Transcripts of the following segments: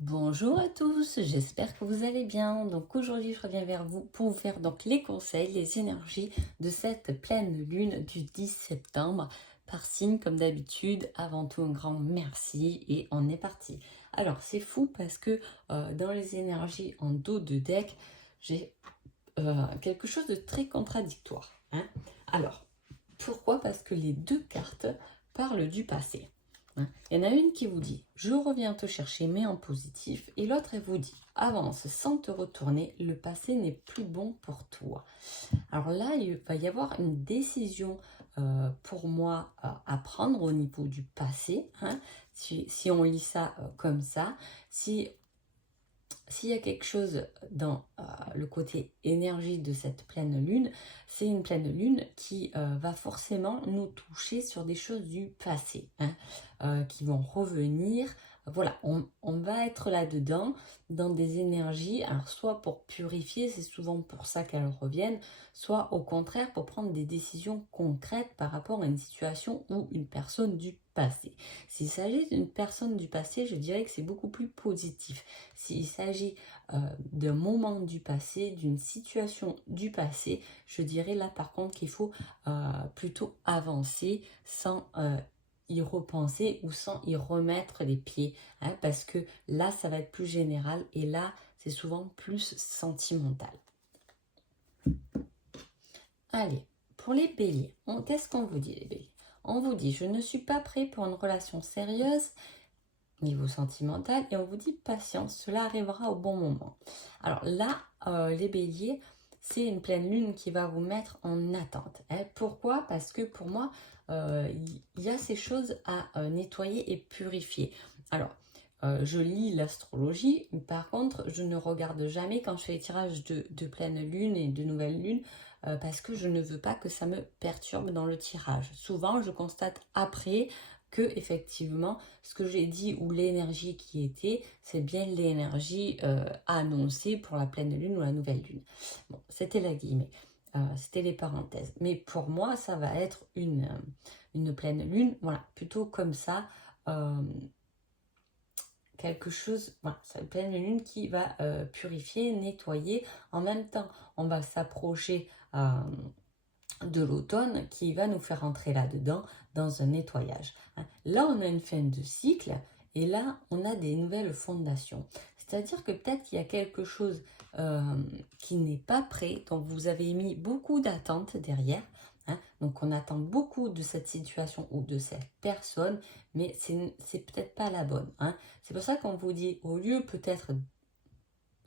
Bonjour à tous, j'espère que vous allez bien. Donc aujourd'hui, je reviens vers vous pour vous faire donc les conseils, les énergies de cette pleine lune du 10 septembre par signe comme d'habitude. Avant tout, un grand merci et on est parti. Alors c'est fou parce que dans les énergies en dos de deck, j'ai quelque chose de très contradictoire, hein. Alors, pourquoi? Parce que les deux cartes parlent du passé. Il y en a une qui vous dit « Je reviens te chercher mais en positif » et l'autre elle vous dit « Avance sans te retourner, le passé n'est plus bon pour toi ». Alors là, il va y avoir une décision pour moi à prendre au niveau du passé, hein. Si on lit ça comme ça, s'il y a quelque chose dans le côté énergie de cette pleine lune, c'est une pleine lune qui va forcément nous toucher sur des choses du passé, hein, qui vont revenir. Voilà, on va être là-dedans, dans des énergies, alors soit pour purifier, c'est souvent pour ça qu'elles reviennent, soit au contraire pour prendre des décisions concrètes par rapport à une situation ou une personne du passé. S'il s'agit d'une personne du passé, je dirais que c'est beaucoup plus positif. S'il s'agit d'un moment du passé, d'une situation du passé, je dirais là par contre qu'il faut plutôt avancer sans y repenser ou sans y remettre les pieds, hein, parce que là ça va être plus général et là c'est souvent plus sentimental. Allez, pour les béliers, qu'est-ce qu'on vous dit les béliers? On vous dit je ne suis pas prêt pour une relation sérieuse niveau sentimental et on vous dit patience, cela arrivera au bon moment. Alors là, les béliers, c'est une pleine lune qui va vous mettre en attente, hein. Pourquoi? Parce que pour moi, il y a ces choses à nettoyer et purifier. Alors, je lis l'astrologie, par contre, je ne regarde jamais quand je fais les tirages de pleine lune et de nouvelle lune, parce que je ne veux pas que ça me perturbe dans le tirage. Souvent, je constate après que effectivement ce que j'ai dit ou l'énergie qui était, c'est bien l'énergie annoncée pour la pleine lune ou la nouvelle lune. Bon, c'était la guillemets, c'était les parenthèses. Mais pour moi, ça va être une pleine lune, voilà, plutôt comme ça, quelque chose, voilà, c'est une pleine lune qui va purifier, nettoyer. En même temps, on va s'approcher de l'automne qui va nous faire entrer là-dedans dans un nettoyage, hein. Là, on a une fin de cycle et là, on a des nouvelles fondations. C'est-à-dire que peut-être qu'il y a quelque chose qui n'est pas prêt, donc vous avez mis beaucoup d'attentes derrière, hein. Donc, on attend beaucoup de cette situation ou de cette personne, mais c'est peut-être pas la bonne, hein. C'est pour ça qu'on vous dit, au lieu peut-être,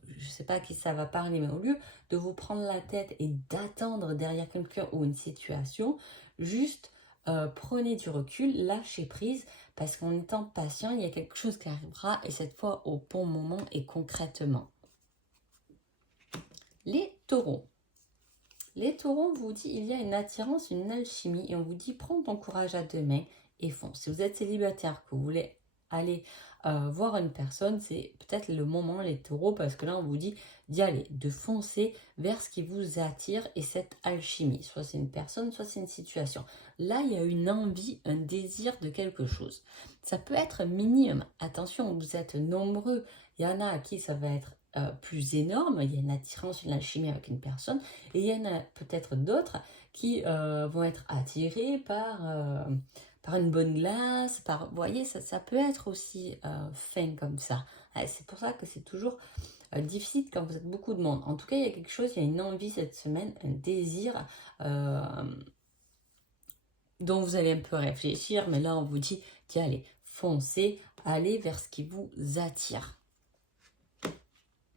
je ne sais pas à qui ça va parler, mais au lieu de vous prendre la tête et d'attendre derrière quelqu'un ou une situation, juste prenez du recul, lâchez prise, parce qu'en étant patient, il y a quelque chose qui arrivera, et cette fois au bon moment et concrètement. Les taureaux. Les taureaux, on vous dit, il y a une attirance, une alchimie, et on vous dit, prends ton courage à deux mains et fonce. Si vous êtes célibataire, que vous voulez aller voir une personne, c'est peut-être le moment, les taureaux, parce que là, on vous dit d'y aller, de foncer vers ce qui vous attire et cette alchimie. Soit c'est une personne, soit c'est une situation. Là, il y a une envie, un désir de quelque chose. Ça peut être minime. Attention, vous êtes nombreux. Il y en a à qui ça va être plus énorme. Il y a une attirance, une alchimie avec une personne. Et il y en a peut-être d'autres qui vont être attirés par une bonne glace, vous voyez, ça peut être aussi fin comme ça. C'est pour ça que c'est toujours difficile quand vous êtes beaucoup de monde. En tout cas, il y a quelque chose, il y a une envie cette semaine, un désir dont vous allez un peu réfléchir, mais là on vous dit, tiens, allez, foncez, allez vers ce qui vous attire,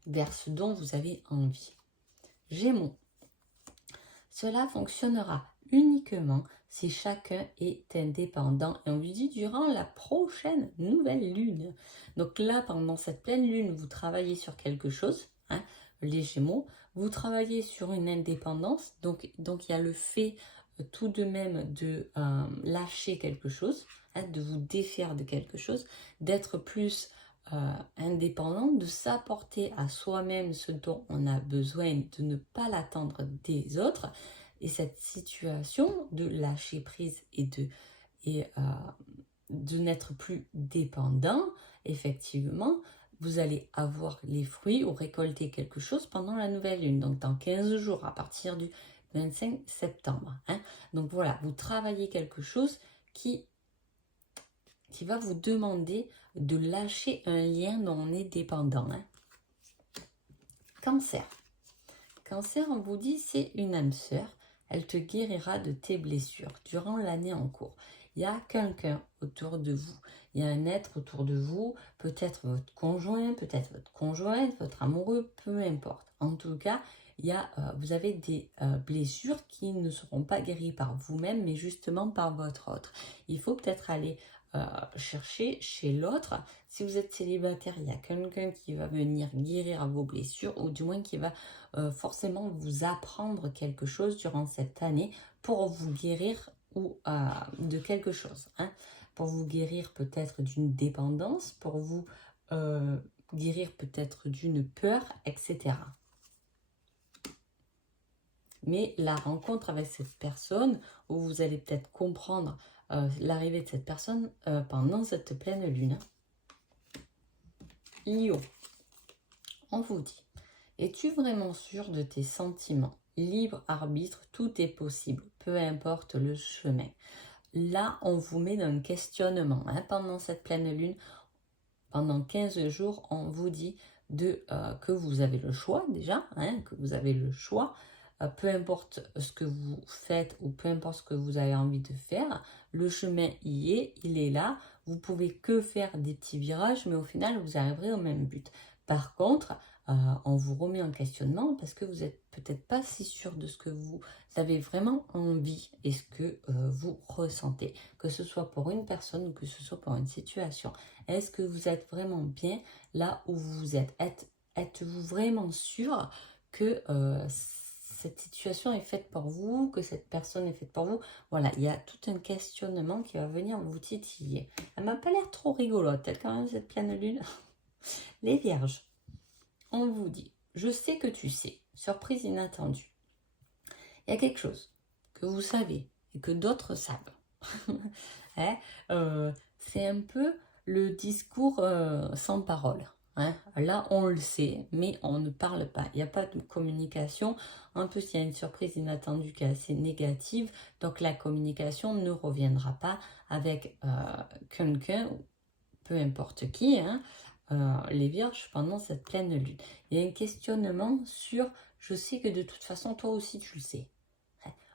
vers ce dont vous avez envie. Gémeaux. Cela fonctionnera uniquement si chacun est indépendant. Et on lui dit durant la prochaine nouvelle lune. Donc là, pendant cette pleine lune, vous travaillez sur quelque chose, hein, les Gémeaux. Vous travaillez sur une indépendance. Donc il y a le fait tout de même de lâcher quelque chose, hein, de vous défaire de quelque chose, d'être plus indépendant, de s'apporter à soi-même ce dont on a besoin, de ne pas l'attendre des autres. Et cette situation de lâcher prise et de n'être plus dépendant, effectivement, vous allez avoir les fruits ou récolter quelque chose pendant la nouvelle lune, donc dans 15 jours, à partir du 25 septembre. Hein. Donc voilà, vous travaillez quelque chose qui va vous demander de lâcher un lien dont on est dépendant. Hein. Cancer. Cancer, on vous dit, c'est une âme sœur. Elle te guérira de tes blessures durant l'année en cours. Il y a quelqu'un autour de vous. Il y a un être autour de vous, peut-être votre conjoint, peut-être votre conjointe, votre amoureux, peu importe. En tout cas, vous avez des blessures qui ne seront pas guéries par vous-même, mais justement par votre autre. Il faut peut-être aller chercher chez l'autre. Si vous êtes célibataire, il y a quelqu'un qui va venir guérir vos blessures, ou du moins qui va forcément vous apprendre quelque chose durant cette année pour vous guérir ou de quelque chose. Hein. Pour vous guérir peut-être d'une dépendance, pour vous guérir peut-être d'une peur, etc. Mais la rencontre avec cette personne, où vous allez peut-être comprendre l'arrivée de cette personne pendant cette pleine lune. Lion, on vous dit, es-tu vraiment sûr de tes sentiments? Libre arbitre, tout est possible, peu importe le chemin. Là, on vous met dans un questionnement. Hein, pendant cette pleine lune, pendant 15 jours, on vous dit que vous avez le choix déjà, hein, que vous avez le choix. Peu importe ce que vous faites ou peu importe ce que vous avez envie de faire, le chemin y est, il est là. Vous pouvez que faire des petits virages, mais au final, vous arriverez au même but. Par contre, on vous remet en questionnement parce que vous n'êtes peut-être pas si sûr de ce que vous avez vraiment envie et ce que vous ressentez, que ce soit pour une personne ou que ce soit pour une situation. Est-ce que vous êtes vraiment bien là où vous êtes? Êtes-vous vraiment sûr que cette situation est faite pour vous, que cette personne est faite pour vous? Voilà, il y a tout un questionnement qui va venir vous titiller. Elle m'a pas l'air trop rigolote, elle quand même, cette pleine lune. Les vierges, on vous dit, je sais que tu sais, surprise inattendue. Il y a quelque chose que vous savez et que d'autres savent. Hein, c'est un peu le discours sans parole. Hein. Là, on le sait, mais on ne parle pas. Il n'y a pas de communication. En plus, il y a une surprise inattendue qui est assez négative. Donc, la communication ne reviendra pas avec quelqu'un, peu importe qui, hein, les vierges, pendant cette pleine lune. Il y a un questionnement sur « je sais que de toute façon, toi aussi, tu le sais ».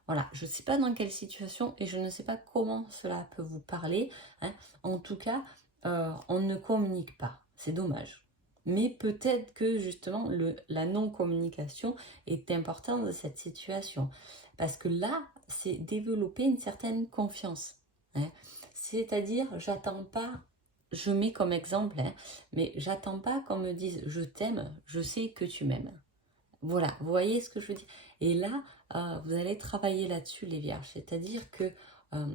Voilà, je ne sais pas dans quelle situation et je ne sais pas comment cela peut vous parler. Hein. En tout cas, on ne communique pas. C'est dommage. Mais peut-être que justement, la non-communication est importante de cette situation. Parce que là, c'est développer une certaine confiance. Hein. C'est-à-dire, j'attends pas, je mets comme exemple, hein, mais j'attends pas qu'on me dise « je t'aime, je sais que tu m'aimes ». Voilà, vous voyez ce que je veux dire? Et là, vous allez travailler là-dessus, les vierges. C'est-à-dire que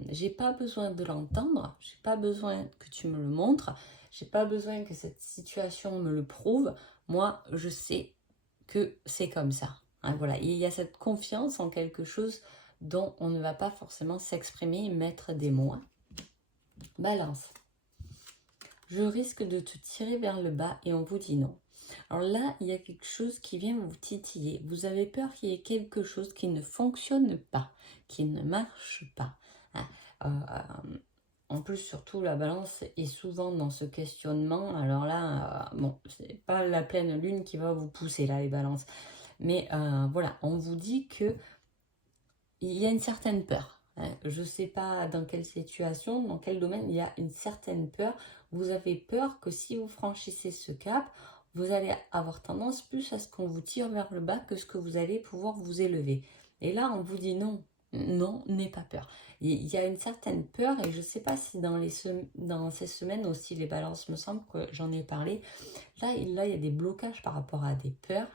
j'ai pas besoin de l'entendre, j'ai pas besoin que tu me le montres, j'ai pas besoin que cette situation me le prouve. Moi, je sais que c'est comme ça. Hein, voilà, il y a cette confiance en quelque chose dont on ne va pas forcément s'exprimer et mettre des mots. Hein. Balance. Je risque de te tirer vers le bas et on vous dit non. Alors là, il y a quelque chose qui vient vous titiller. Vous avez peur qu'il y ait quelque chose qui ne fonctionne pas, qui ne marche pas. En plus, surtout, la balance est souvent dans ce questionnement. Alors là, bon, c'est pas la pleine lune qui va vous pousser, là, les balances. Mais voilà, on vous dit que il y a une certaine peur. Hein. Je ne sais pas dans quelle situation, dans quel domaine, il y a une certaine peur. Vous avez peur que si vous franchissez ce cap, vous allez avoir tendance plus à ce qu'on vous tire vers le bas que ce que vous allez pouvoir vous élever. Et là, on vous dit non, non, n'aie pas peur. Il y a une certaine peur et je ne sais pas si dans ces semaines aussi, les balances, me semble que j'en ai parlé. Là, il y a des blocages par rapport à des peurs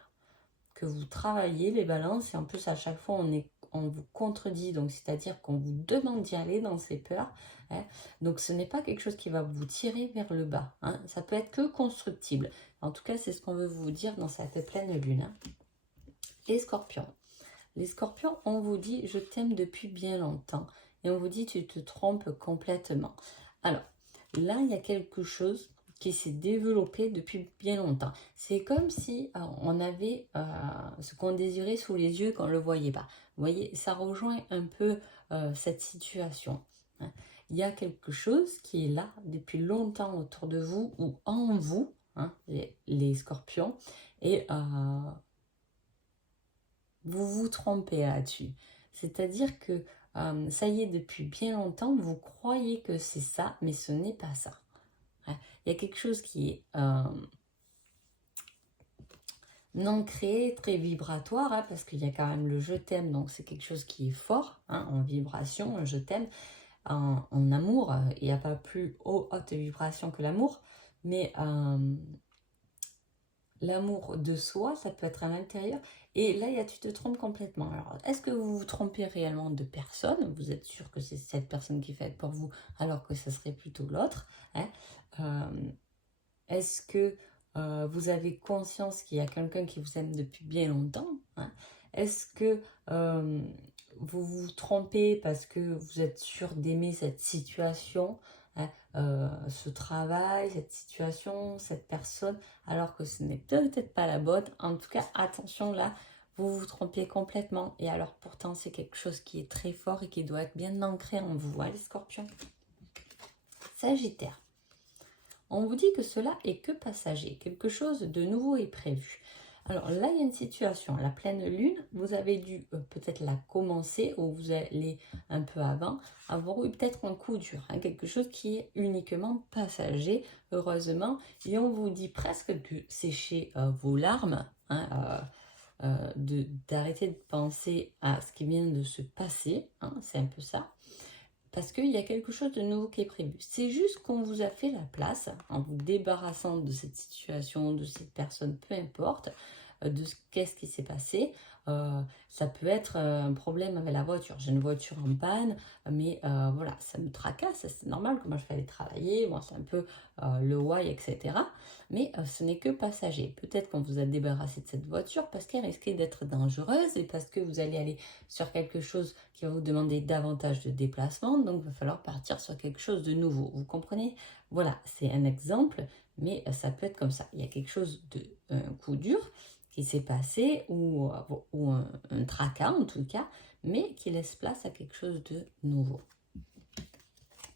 que vous travaillez, les balances, et en plus, à chaque fois, on vous contredit, donc c'est-à-dire qu'on vous demande d'y aller dans ces peurs. Hein. Donc ce n'est pas quelque chose qui va vous tirer vers le bas. Hein. Ça peut être que constructible. En tout cas, c'est ce qu'on veut vous dire dans cette pleine lune. Hein. Les scorpions. Les scorpions, on vous dit « je t'aime depuis bien longtemps » et on vous dit « tu te trompes complètement ». Alors, là, il y a quelque chose qui s'est développé depuis bien longtemps. C'est comme si on avait ce qu'on désirait sous les yeux qu'on ne le voyait pas. Vous voyez, ça rejoint un peu cette situation. Hein. Il y a quelque chose qui est là depuis longtemps autour de vous ou en vous, hein, les scorpions, et vous vous trompez là-dessus. C'est-à-dire que ça y est, depuis bien longtemps, vous croyez que c'est ça, mais ce n'est pas ça. Hein. Il y a quelque chose qui est ancré, très vibratoire, hein, parce qu'il y a quand même le je t'aime, donc c'est quelque chose qui est fort, hein, en vibration, un je t'aime. En amour, il n'y a pas plus haute vibration que l'amour, mais l'amour de soi, ça peut être à l'intérieur. Et là, tu te trompes complètement. Alors, est-ce que vous vous trompez réellement de personne? Vous êtes sûr que c'est cette personne qui fait pour vous, alors que ce serait plutôt l'autre, hein? Est-ce que vous avez conscience qu'il y a quelqu'un qui vous aime depuis bien longtemps, hein? Est-ce que vous vous trompez parce que vous êtes sûr d'aimer cette situation, hein, ce travail, cette situation, cette personne, alors que ce n'est peut-être pas la bonne? En tout cas, attention là, vous vous trompez complètement. Et alors pourtant, c'est quelque chose qui est très fort et qui doit être bien ancré en vous, hein, les scorpions. Sagittaire. On vous dit que cela est que passager, quelque chose de nouveau est prévu. Alors là, il y a une situation, la pleine lune, vous avez dû peut-être la commencer ou vous allez un peu avant, avoir eu peut-être un coup dur, hein, quelque chose qui est uniquement passager, heureusement, et on vous dit presque de sécher vos larmes, hein, d'arrêter de penser à ce qui vient de se passer, hein, c'est un peu ça. Parce qu'il y a quelque chose de nouveau qui est prévu. C'est juste qu'on vous a fait la place, en vous débarrassant de cette situation, de cette personne, peu importe, de qu'est-ce qui s'est passé. Ça peut être un problème avec la voiture. J'ai une voiture en panne, mais voilà, ça me tracasse, c'est normal, comment je vais aller travailler, bon, c'est un peu le why, etc. Mais ce n'est que passager. Peut-être qu'on vous a débarrassé de cette voiture parce qu'elle risquait d'être dangereuse et parce que vous allez aller sur quelque chose qui va vous demander davantage de déplacement, donc il va falloir partir sur quelque chose de nouveau. Vous comprenez? Voilà, c'est un exemple, mais ça peut être comme ça. Il y a quelque chose de coup dur qui s'est passé ou un tracas en tout cas, mais qui laisse place à quelque chose de nouveau.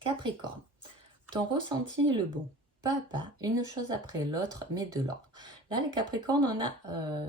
Capricorne, ton ressenti est le bon. Pas à pas, une chose après l'autre, mais de l'ordre. Là, les Capricornes, on a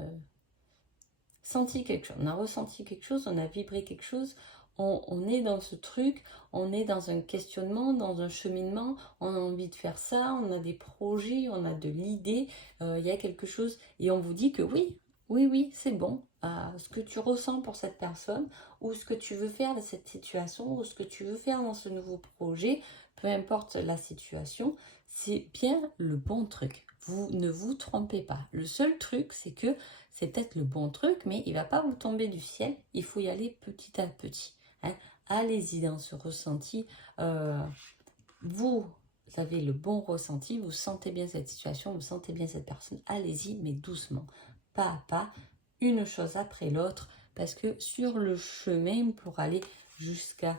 senti quelque chose, on a ressenti quelque chose, on a vibré quelque chose, on est dans ce truc, on est dans un questionnement, dans un cheminement, on a envie de faire ça, on a des projets, on a de l'idée, il y a quelque chose, et on vous dit que oui, c'est bon, ce que tu ressens pour cette personne, ou ce que tu veux faire dans cette situation, ou ce que tu veux faire dans ce nouveau projet, peu importe la situation, c'est bien le bon truc. Vous ne vous trompez pas. Le seul truc, c'est que c'est peut-être le bon truc, mais il ne va pas vous tomber du ciel. Il faut y aller petit à petit. Hein. Allez-y dans ce ressenti. Vous avez le bon ressenti, vous sentez bien cette situation, vous sentez bien cette personne. Allez-y, mais doucement, pas à pas, une chose après l'autre, parce que sur le chemin pour aller jusqu'à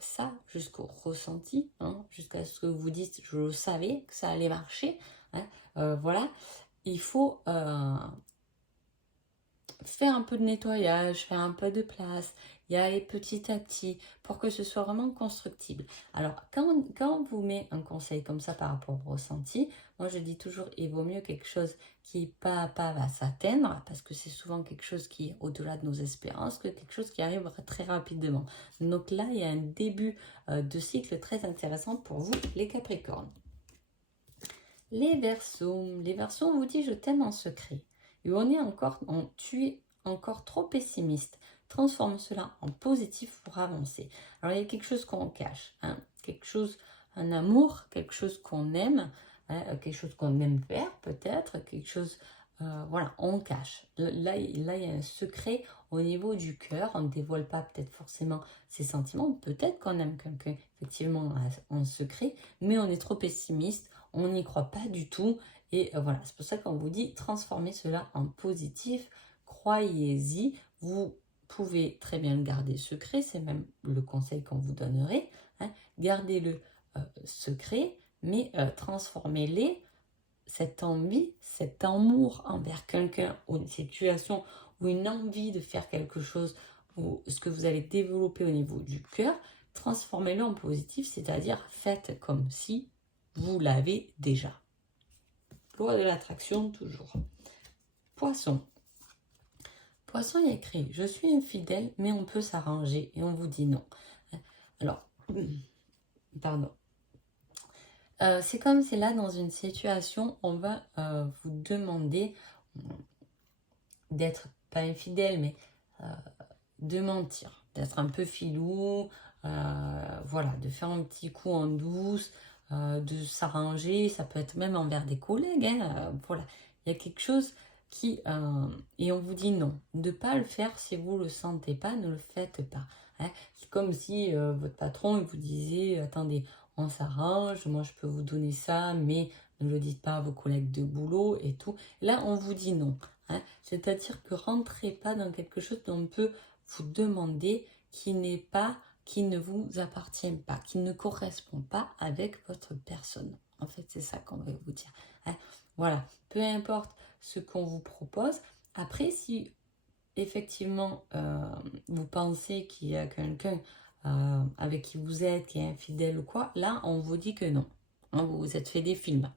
ça, jusqu'au ressenti, hein, jusqu'à ce que vous dites, je savais que ça allait marcher. Hein, voilà, il faut faire un peu de nettoyage, faire un peu de place, y aller petit à petit pour que ce soit vraiment constructible. Alors, quand on vous met un conseil comme ça par rapport au ressenti, moi je dis toujours, il vaut mieux quelque chose qui pas à pas va s'atteindre, parce que c'est souvent quelque chose qui est au-delà de nos espérances, que quelque chose qui arrive très rapidement. Donc là, il y a un début de cycle très intéressant pour vous, les Capricornes. Les Verseaux, on vous dit je t'aime en secret. Et tu es encore trop pessimiste. Transforme cela en positif pour avancer. Alors il y a quelque chose qu'on cache, hein, quelque chose, un amour, quelque chose qu'on aime, hein, quelque chose qu'on aime faire peut-être, quelque chose, voilà, on cache. Là, il y a un secret au niveau du cœur. On ne dévoile pas peut-être forcément ses sentiments. Peut-être qu'on aime quelqu'un effectivement en secret, mais on est trop pessimiste. On n'y croit pas du tout. Et voilà, c'est pour ça qu'on vous dit transformez cela en positif. Croyez-y. Vous pouvez très bien le garder secret. C'est même le conseil qu'on vous donnerait. Hein. Gardez-le secret. mais transformez-les, cette envie, cet amour envers quelqu'un ou une situation ou une envie de faire quelque chose ou ce que vous allez développer au niveau du cœur, transformez-le en positif, c'est-à-dire faites comme si vous l'avez déjà. Loi de l'attraction toujours. Poisson. Poisson, il y a écrit, je suis infidèle, mais on peut s'arranger et on vous dit non. Alors, pardon. C'est comme si là, dans une situation, on va vous demander d'être pas infidèle, mais de mentir, d'être un peu filou, voilà, de faire un petit coup en douce, de s'arranger, ça peut être même envers des collègues, hein, voilà. Il y a quelque chose qui... et on vous dit non, de ne pas le faire si vous ne le sentez pas, ne le faites pas. Hein. C'est comme si votre patron vous disait, attendez, on s'arrange, moi je peux vous donner ça, mais ne le dites pas à vos collègues de boulot et tout. Là, on vous dit non. Hein. C'est-à-dire que rentrez pas dans quelque chose dont peut vous demander qui n'est pas, qui ne vous appartient pas, qui ne correspond pas avec votre personne. En fait, c'est ça qu'on va vous dire. Hein. Voilà, peu importe ce qu'on vous propose. Après, si effectivement vous pensez qu'il y a quelqu'un avec qui vous êtes, qui est infidèle ou quoi, là, on vous dit que non. Hein, vous vous êtes fait des films.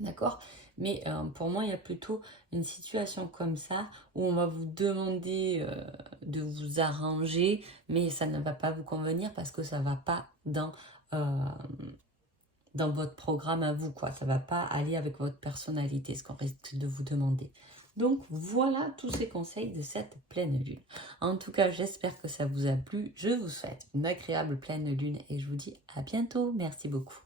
D'accord? Mais pour moi, il y a plutôt une situation comme ça où on va vous demander de vous arranger, mais ça ne va pas vous convenir parce que ça ne va pas dans votre programme à vous, quoi. Ça ne va pas aller avec votre personnalité, ce qu'on risque de vous demander. Donc voilà tous ces conseils de cette pleine lune. En tout cas, j'espère que ça vous a plu. Je vous souhaite une agréable pleine lune et je vous dis à bientôt. Merci beaucoup.